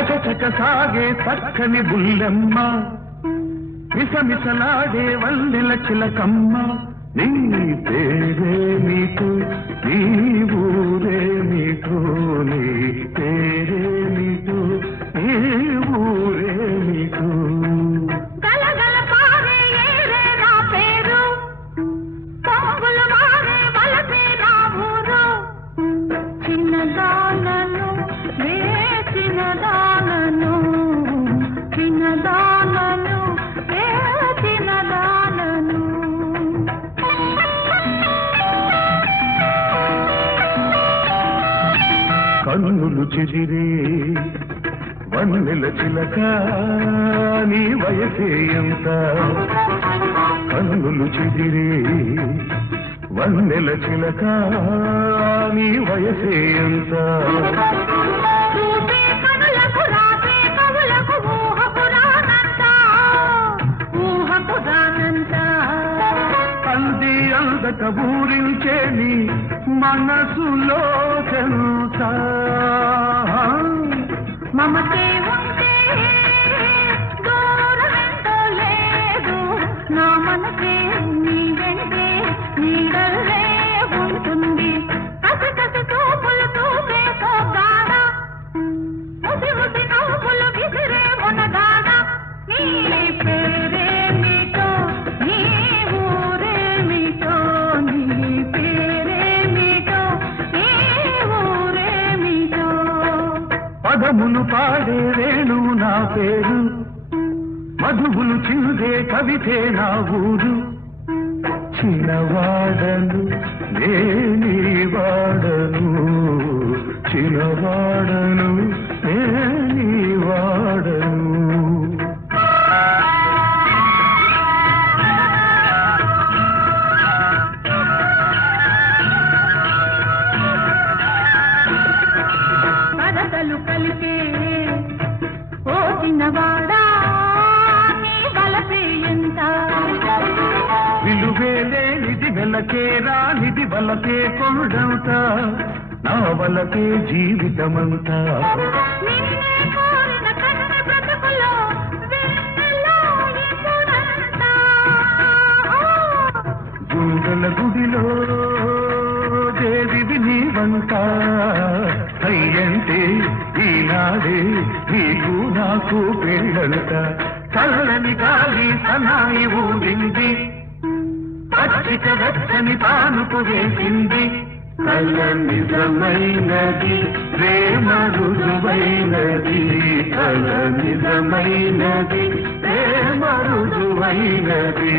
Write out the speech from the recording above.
చకచక సాగే చక్కని బుల్లెమ్మ మిసమిసలాడే వల్లెల చిలకమ్మ నీ పేరే నీకు నీ ఊరే నీకు నీ పేరే నీకు నీ ఊరే నీకు గలగల పారే ఏరే నా పేరు పొంగులు మారే వలసే నా ఊరు చిన్నదానను వే చిన్నదానను చిన్నదానను వే చిన్నదానను కన్నులు చెదిరే వన్నెల చిలక నీ వయసే ఎంత కన్నులు చెదిరే వన్నెల చిలక నీ వయసే ఎంత చూసే కనులకు రాసే కవులకు ఊహకు రానంత ఊహకు రానంత అంది అందక ఊరించే నీ మనసులో చెంత మమతే ఉంటే దూరమెంతో లేదు నా మనసే నీ వెంటే నీడల్లే ఉంటుంది కసి కసి చూపులు చూపే పోగాడ ముసి ముసి నవ్వులు విసిరే మునగాడ నీ పేరే మీతో నీ ఊరే మీతో నీ పేరే మీతో నీ ఊరే మీతో పదములు పాడే వేణు నా పేరు మధువులు చిందే కవితే నా ఊరు చిన్నవాడను నేనీ వాడను చిన్నవాడను నేనీ వాడను పదతలు కలిపే ఓ చిన్నవాడా నీ బలపే ఎంత విలువేలే నిధి వెలకే రానిది వలకే కొండంత నా వలకే జీవితమంతా నిన్నే కోరిన కన్నె బ్రతుకులో వెన్నెలో ఇప్పుడంతా గుండెల గుడిలో దేవివి నీవంట అయ్యంటే ఈనాడే నీకు నాకు పెళ్ళంట చల్లని గాలి సనాయి ఊరింది పచ్చిక వెచ్చని పానుకు వేసింది కళ్ళ నిజమైనది ప్రేమ రుజువైనది కళ్ళ నిజమైనది ప్రేమ రుజువైనది